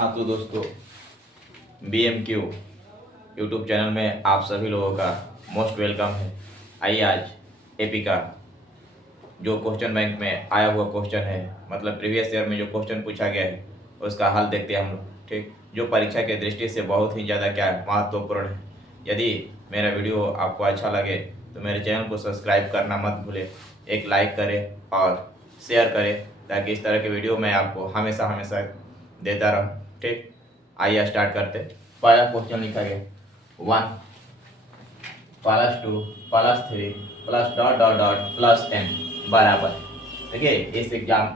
हाँ तो दोस्तों, BMQ यूट्यूब चैनल में आप सभी लोगों का मोस्ट वेलकम है। आइए आज एपी का जो क्वेश्चन बैंक में आया हुआ क्वेश्चन है, मतलब प्रीवियस ईयर में जो क्वेश्चन पूछा गया है, उसका हल देखते हैं हम लोग। ठीक, जो परीक्षा की दृष्टि से बहुत ही ज़्यादा क्या है, महत्वपूर्ण है। यदि मेरा वीडियो आपको अच्छा लगे तो मेरे चैनल को सब्सक्राइब करना मत भूलें, एक लाइक करें और शेयर करें, ताकि इस तरह के वीडियो मैं आपको हमेशा हमेशा देता रहूँ। ठीक, आइए स्टार्ट करते। पहला क्वेश्चन लिखा गया 1 plus 2 plus 3 plus dot dot dot plus n बराबर। देखिए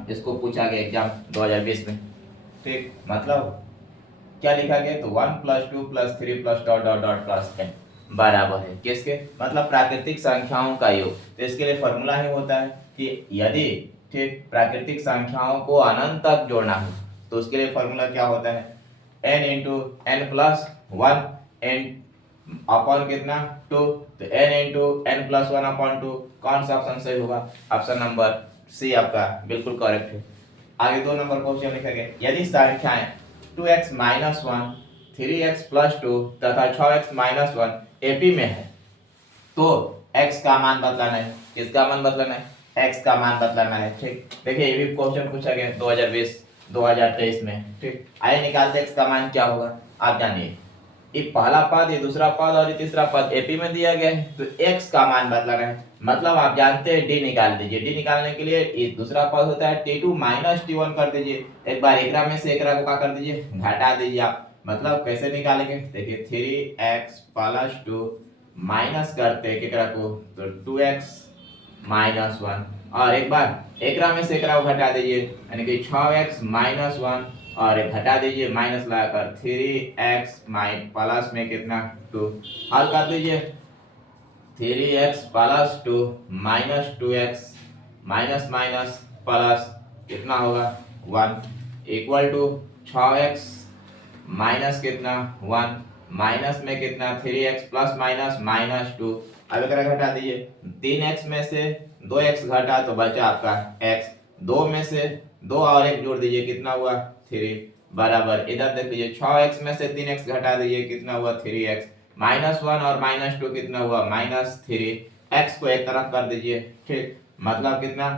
इसको पूछा गया एग्जाम 2020 में। ठीक, मतलब क्या लिखा गया, तो 1 plus 2 plus 3 plus dot dot dot plus n बराबर है किसके, मतलब प्राकृतिक संख्याओं का योग। तो इसके लिए फॉर्मूला ही होता है कि यदि ठीक प्राकृतिक संख्याओं को अनंत तक जोड़ना हो तो उसके लिए फॉर्मूला क्या होता है, n into n plus one n upon कितना 2, तो n into n plus one upon 2। कौन सा ऑप्शन सही होगा, ऑप्शन नंबर सी आपका बिल्कुल करेक्ट है। आगे 2 नंबर क्वेश्चन लिखा गया, यदि संख्याएं 2x minus one 3x plus 2 तथा 6x माइनस वन एपी में है तो x का मान बदलाना है। किसका मान बदलाना है, x का मान बदलाना है। ठीक, देखिए ये भी क्वेश्चन पूछा गया 2020 2023 में। ठीक, आइए निकालते x का मान क्या होगा। आप जानिए, ये पहला पद, ये दूसरा पद और ये तीसरा पद एपी में दिया गया है, तो x का मान बदलाना है। मतलब आप जानते हैं d निकाल दीजिए। d निकालने के लिए ये दूसरा पद होता है t2 माइनस t1 कर दीजिए। एक बार एकरा में से एकरा को क्या कर दीजिए, घटा दीजिए आप। मतलब कैसे निकालेंगे, देखिए 3x प्लस 2 माइनस करते हैं केकरा को, तो 2x माइनस वन, और एक बार एकरा में से एकरा को घटा दीजिए, यानी कि 6x माइनस वन, और एक घटा दीजिए माइनस लगाकर 3x प्लस में कितना 2, हल कर दीजिए 3x plus 2 minus 2x minus minus plus कितना होगा 1 इक्वल टू 6x माइनस कितना 1 माइनस में कितना 3x प्लस माइनस माइनस 2। अब अगर घटा दीजिए 3x में से 2x घटा तो बचा आपका x, 2 में से 2 और 1 जोड़ दीजिए कितना हुआ 3 बराबर। इधर देख लीजिए 6x में से 3x घटा दीजिए कितना हुआ 3x, माइनस 1 और माइनस 2 कितना हुआ माइनस 3। x को एक तरफ कर दीजिए। ठीक, मतलब कितना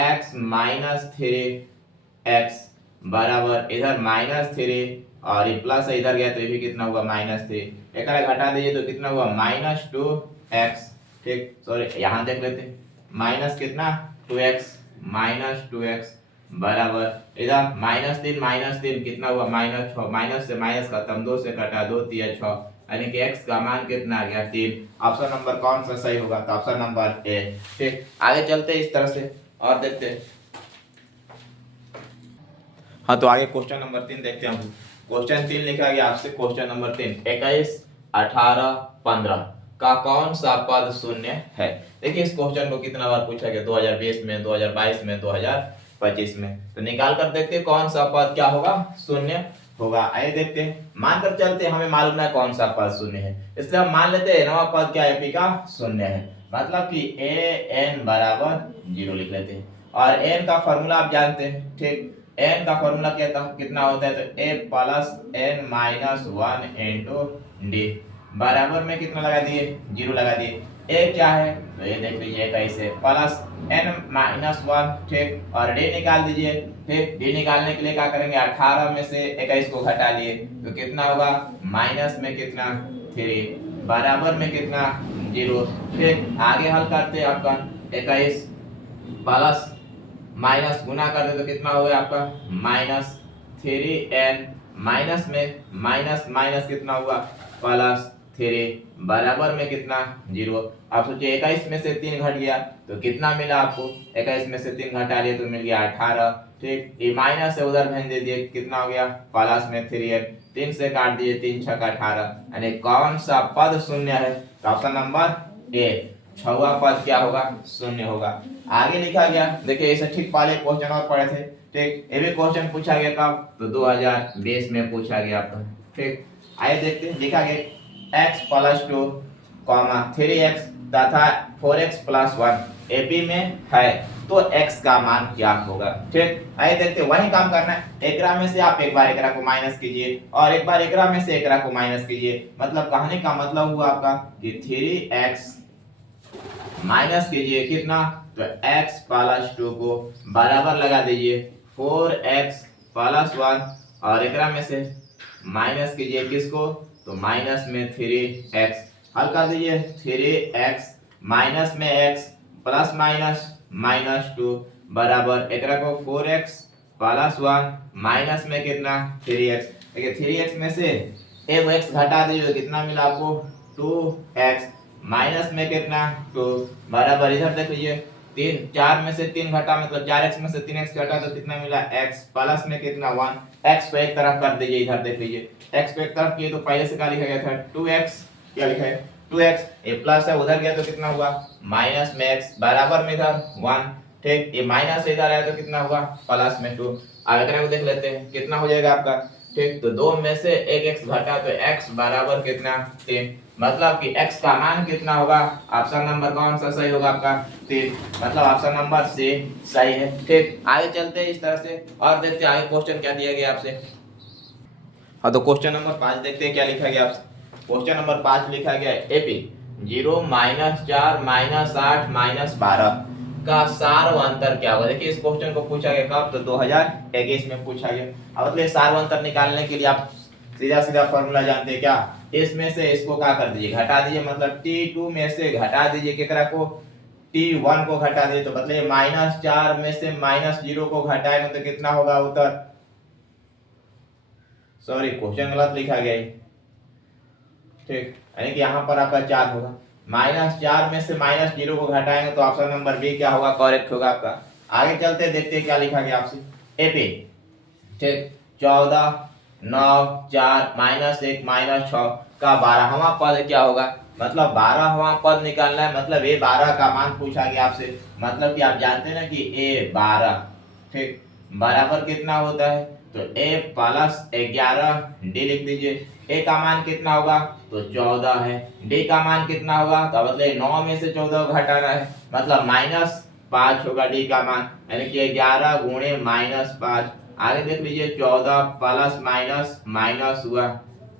x माइनस 3x बराबर इधर माइनस 3 और ये प्लस इधर गया तो ये भी कितना हुआ माइनस 3। एक घटा दीजिए तो कितना हुआ माइनस 2x। ठीक, सॉरी यहाँ देख लेते हैं, माइनस कितना 2x माइनस 2x बराबर इधर माइनस 3 कितना हुआ माइनस 6, माइनस से माइनस खत्म, 2 से कटा 2 3 6, यानी कि x का मान कितना आ गया 3। ऑप्शन नंबर कौन सा सही होगा, तो ऑप्शन नंबर ए। ठीक, आगे चलते इस तरह से और देखते हैं। हाँ तो आगे क्वेश्चन नंबर 3 देखते हैं हम। क्वेश्चन 3 लिखा गया आपसे, क्वेश्चन नंबर 3 21 18 15 का कौन सा पद शून्य है। देखिए इस क्वेश्चन को कितना बार पूछा गया, 2020 में 2022 में 2025 में। तो निकाल कर देखते हैं कौन सा पद क्या होगा शून्य होगा। आइए देखते हैं, मानकर चलते हैं हमें मालूम है कौन सा पद शून्य है, इसलिए हम मान लेते हैं नवा पद क्या एपी का शून्य है। मतलब कि an बराबर 0 लिख लेते हैं, और n का फॉर्मूला आप जानते हैं। ठीक, n का फॉर्मूला कितना होता है, तो a plus n minus 1 into D बराबर में कितना लगा दिए 0 लगा दिए। a क्या है, तो ये देख लीजिए कैसे प्लस n माइनस 1। ठीक, और d निकाल दीजिए। ठीक, d निकालने के लिए क्या करेंगे, 18 में से 21 को घटा लिए तो कितना होगा माइनस में कितना 3 बराबर में कितना 0। ठीक, आगे हल करते हैं, आपका 21 प्लस माइनस गुना कर दे तो कितना हो गया आपका माइनस 3n, माइनस में माइनस माइनस कितना हुआ प्लस 3 बराबर में कितना 0। आप सोचिए 21 में से 3 घट गया तो कितना मिला आपको, 21 में से 3 घटा लिए तो मिल गया 18। ठीक, ये माइनस से उधर भेज दे दिए, कितना हो गया प्लस में 3n, 3 से काट दिए 3 6 18, यानी कौन सा पद शून्य है, तो ऑप्शन नंबर ए छवा पद क्या होगा शून्य होगा। आगे लिखा गया, देखिए इसे ठीक पहले क्वेश्चन और पढ़े थे। ठीक, ये भी क्वेश्चन पूछा गया कब, तो 2020 में पूछा गया आपका। ठीक, आइए देखते हैं, लिखा गया x प्लस 2 3x तथा 4x प्लस 1 एपी में है तो x का मान क्या होगा। ठीक, आइए देखते वही काम करना है। एकरा में से आप एक बार एकरा को माइनस कीजिए और एक बार एकरा में से एकरा को माइनस कीजिए। मतलब कहने का मतलब हुआ आपका कि 3x माइनस कीजिए कितना, तो x प्लस 2 को बराबर लगा दीजिए 4x प्लस 1 और एकरा में से माइनस कीजिए किसको, तो माइनस में 3x हल कर दीजिए 3x माइनस में x प्लस माइनस माइनस 2 बराबर एकरा को 4x प्लस 1 माइनस में कितना 3x। देखिए 3x में से एक x घटा दीजिए कितना मिला आपको 2x माइनस में कितना 2 बराबर इधर देख लीजिए 3 4 में से 3 घटा मतलब 4x में से 3x घटा तो कितना मिला x प्लस में कितना 1। x को एक तरफ कर दीजिए, इधर देख लीजिए x को एक तरफ किए तो पहले से क्या लिखा गया था 2x, क्या लिखा है 2x, ये प्लस है उधर गया तो कितना हुआ माइनस में x बराबर में इधर 1। ठीक, ये माइनस इधर आया तो कितना हुआ प्लस में 2। अब एकरा को देख लेते हैं कितना हो जाएगा आपका। ठीक, तो 2 में से एक x घटा तो x बराबर कितना 3, मतलब कि x का मान कितना होगा, ऑप्शन नंबर कौन सा सही होगा आपका 3, मतलब ऑप्शन नंबर सी सही है। ठीक, आगे चलते हैं इस तरह से और देखते हैं आगे क्वेश्चन क्या दिया गया आपसे। हाँ, तो क्वेश्चन नंबर 5 देखते हैं क्या लिखा गया आपसे। क्वेश्चन नंबर 5 लिखा गया है एपी 0 -4 -8 -12 का सारवंतर क्या होगा। देखिए इस क्वेश्चन को पूछा गया कब, तो 2021 में पूछा गया। अब मतलब सारवंतर निकालने के लिए आप सीधा सीधा फॉर्मूला जानते हैं क्या, इसमें से इसको क्या कर दीजिए घटा दीजिए, मतलब t2 में से घटा दीजिए केकरा को t1 को घटा दीजिए, तो मतलब -4 में से -0 को घटाएंगे तो कितना होगा उत्तर, सॉरी क्वेश्चन गलत लिखा गया है। ठीक, यानी कि यहाँ पर आपका 4 होगा, -4 में से -0 को घटाएंगे तो ऑप्शन नंबर बी क्या होगा, करेक्ट होगा आपका। आगे चलते देखते हैं क्या लिखा गया आपसे एपी। ठीक, 14 9 4 -1 -6 का 12वां पद क्या होगा, मतलब 12वां पद निकालना है, मतलब ए 12 का मान पूछा गया आपसे, मतलब कि आप जानते हैं ना कि ए 12 ठीक बराबर कितना होता है, तो a प्लस 11 डी लिख दीजिए। a का मान कितना होगा, तो 14 है। d का मान कितना होगा, तो मतलब 9 में से 14 को घटाना है, मतलब -5 होगा d का मान, यानी कि 11 गुणे -5। आगे देख लीजिए 14 प्लस माइनस माइनस हुआ।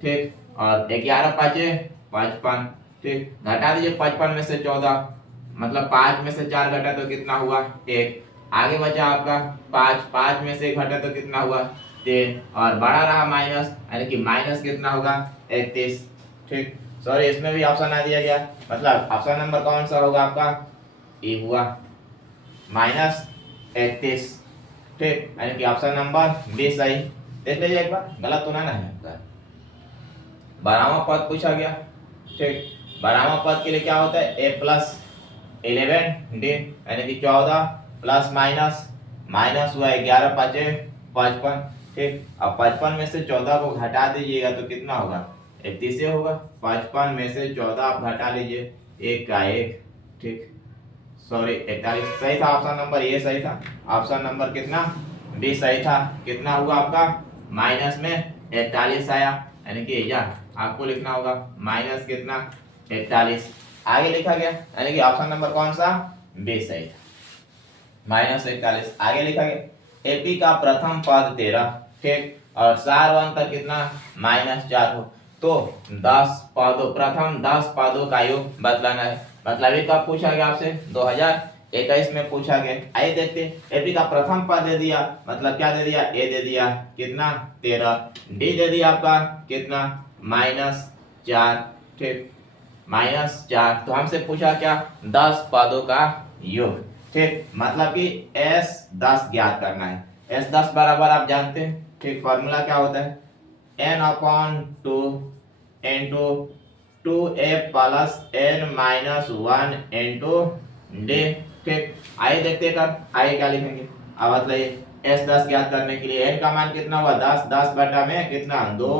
ठीक, और 11 पाँचे 55। ठीक, घटा दीजिए 55 में से 14, मतलब 5 में से 4 घटा तो कितना हुआ 1। आगे बचा आपका 5 में से घटा तो कितना हुआ 3, और बड़ा रहा माइनस, यानी कि माइनस कितना होगा 31। ठीक, सॉरी इसमें भी ऑप्शन आ दिया गया, मतलब ऑप्शन नंबर कौन सा होगा आपका, ए हुआ -31। ठीक, यानी कि ऑप्शन नंबर बी सही। देख लीजिए एक बार, गलत तो ना है आपका। 12वां पद पूछा गया। ठीक, 12वां पद के लिए क्या होता है, a प्लस 11 डी, यानी कि 14 प्लस माइनस माइनस हुआ 11 पाँचे 55। ठीक, अब 55 में से 14 को घटा दीजिएगा तो कितना होगा 31 से होगा। 55 में से 14 आप घटा लीजिए, 1 का 1। ठीक, सॉरी 41 सही था, ऑप्शन नंबर ए सही था। ऑप्शन नंबर कितना बी सही था। कितना हुआ आपका, माइनस में 41 आया, यानी कि यह आपको लिखना होगा माइनस कितना 41 आगे लिखा गया, यानी कि ऑप्शन नंबर कौन सा बी सही था, -41 आगे लिखा गया। एपी का प्रथम पद 13, ठीक, और सारवंतर कितना -4 हो तो 10 पदों प्रथम 10 पदों का योग बतलाना है। मतलब ये कब पूछा गया आपसे, 2021 में पूछा गया। आइए देखते, एपी का प्रथम पद दे दिया, मतलब क्या दे दिया, ए दे दिया कितना 13, डी दे दिया आपका कितना -4। ठीक, -4, तो हमसे पूछा क्या 10 पदों का योग। ठीक, मतलब कि S 10 ज्ञात करना है। S 10 बराबर आप जानते हैं, ठीक, फॉर्मूला क्या होता है n/2 into 2a plus n-1 into d। ठीक, आइए देखते हैं कर आइए क्या लिखेंगे। अब मतलब S 10 ज्ञात करने के लिए n का मान कितना हुआ 10, 10 बटा में कितना 2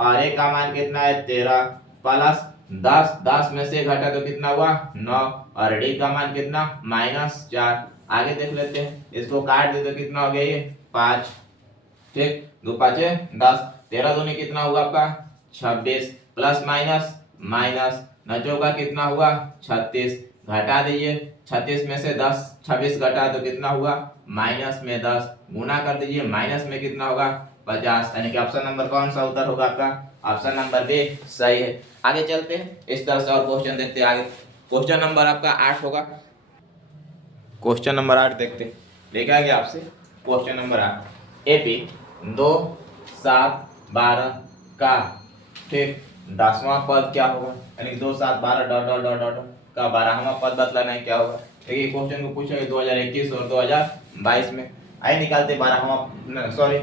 और a का मान कितना है 13 प्लस 10, 10 में से घटा तो कितना हुआ 9, और d का मान कितना -4। आगे देख लेते हैं, इसको काट दे तो कितना हो गया ये 5। ठीक, 2 5 10, 13 दूनी कितना हुआ आपका 26, प्लस माइनस माइनस नचों का कितना हुआ 36, घटा दीजिए, 36 में से 10 26 घटा तो कितना हुआ, माइनस में 10, गुना कर दीजिए, माइनस में कितना होगा 50, यानी कि ऑप्शन नंबर कौन सा उत्तर होगा आपका, ऑप्शन नंबर बी सही है। आगे चलते हैं, इस तरह से और क्वेश्चन देखते हैं आगे। क्वेश्चन नंबर आपका 8 होगा। क्वेश्चन नंबर 8 देखते हैं, देखा गया आपसे क्वेश्चन नंबर 8, एपी 2 7 12 का ठीक 10वां पद क्या होगा, यानी 2 7 12 डॉट डॉट डॉट डॉट का 12वां पद बतलाना है क्या होगा। देखिए क्वेश्चन को पूछा है 2021 और 2022 में, आइए निकालते 12वां सॉरी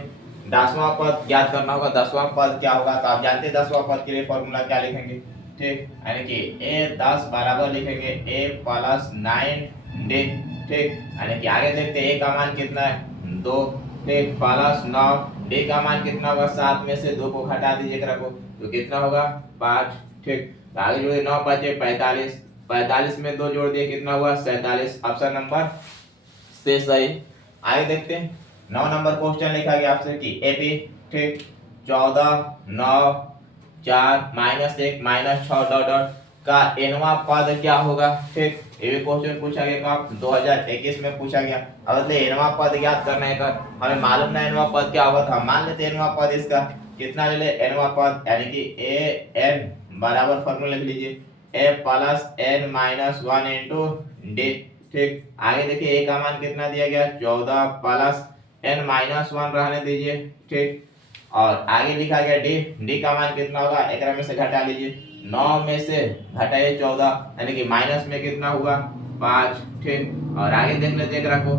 10वां पद ज्ञात करना होगा। 10वां पद क्या होगा, तो आप जानते हैं 10वां पद के लिए फॉर्मूला क्या लिखेंगे, ठीक, यानी कि a10 बराबर लिखेंगे a प्लस 9d, ठीक, यानी कि आगे देखते हैं a का मान कितना है 2, ठीक, प्लस 9, d का मान कितना होगा, 7 में से 2 को घटा दीजिए को, तो कितना होगा 5, ठीक, तो आगे जोड़िए 9 5 45, 45 में 2 जोड़ दिए कितना हुआ 47, ऑप्शन नंबर से सही। आगे देखते हैं 9 नंबर क्वेश्चन लिखा गया आपसे कि एपी ठीक 14 9 4 -1 -6 डॉट डॉट का एनवा पद क्या होगा, ठीक, ये भी क्वेश्चन पूछा गया कब 2021 में पूछा गया। अब मतलब एनवा पद ज्ञात करना है कर, हमें मालूम ना एनवा पद क्या होगा, तो हम मान लेते हैं एनवा पद इसका कितना ले ले, एनवा पद यानी कि ए एन बराबर फॉर्मूला लिख लीजिए A plus N minus 1 into D, ठीक, आगे देखिए ए का मान कितना दिया गया 14 प्लस एन माइनस 1 रहने दीजिए, ठीक, और आगे लिखा गया डी, डी का मान कितना होगा, एक में से घटा लीजिए, 9 में से घटाइए 14, यानी कि माइनस में कितना हुआ 5, ठीक, और आगे देख लेते एक रखो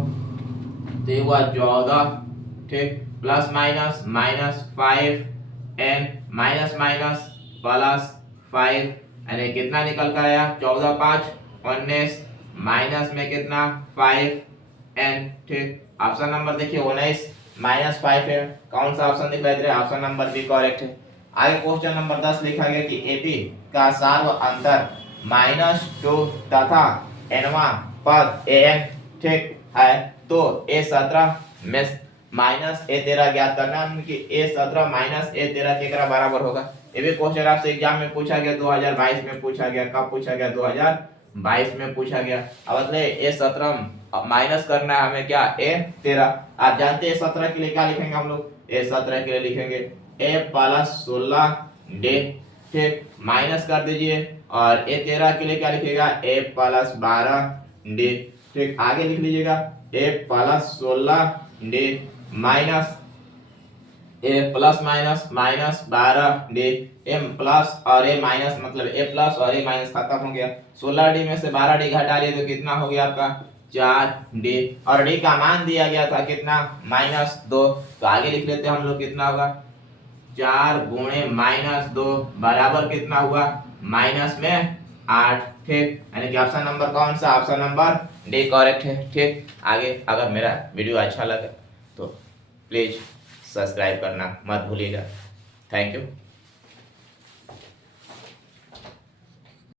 तो ये हुआ 14, ठीक, plus minus minus 5 n minus minus plus 5, यानी कितना निकल कर आया 14 5 19, माइनस में कितना 5 एन, ठीक, ऑप्शन नंबर देखिए 19 -5 है, कौन सा ऑप्शन दिखाई दे रहा है, ऑप्शन नंबर बी करेक्ट है। आगे क्वेश्चन नंबर 10 लिखा गया कि एपी का सार्व अंतर -2 तथा एनवा पद एन, ठीक है, तो a17 में -a13 ज्ञात करना है कि a17 -a13 केकरा बराबर होगा। ये भी क्वेश्चन आपसे एग्जाम में पूछा गया 2022 में पूछा गया, कब पूछा गया 2022 में पूछा गया। अब मतलब a17 माइनस करना है हमें क्या a13, आप जानते हैं 17 के लिए क्या लिखेंगे हम लोग, a17 के लिए लिखेंगे a प्लस 16 d, ठीक, माइनस कर दीजिए, और a13 के लिए क्या लिखेगा a प्लस 12 d, ठीक, आगे लिख लीजिएगा a plus 16 d minus a plus minus minus 12 d, m plus और a माइनस मतलब a प्लस और a माइनस खत्म हो गया, 16d में से 12d घटा लिए तो कितना हो गया आपका 4d, और d का मान दिया गया था कितना -2, तो आगे लिख लेते हैं हम लोग कितना होगा 4 गुणे -2 बराबर कितना हुआ माइनस में 8, ठीक, यानी कि ऑप्शन नंबर कौन सा, ऑप्शन नंबर डी करेक्ट है, ठीक। आगे अगर मेरा वीडियो अच्छा लगे तो प्लीज सब्सक्राइब करना मत भूलिएगा। Thank you.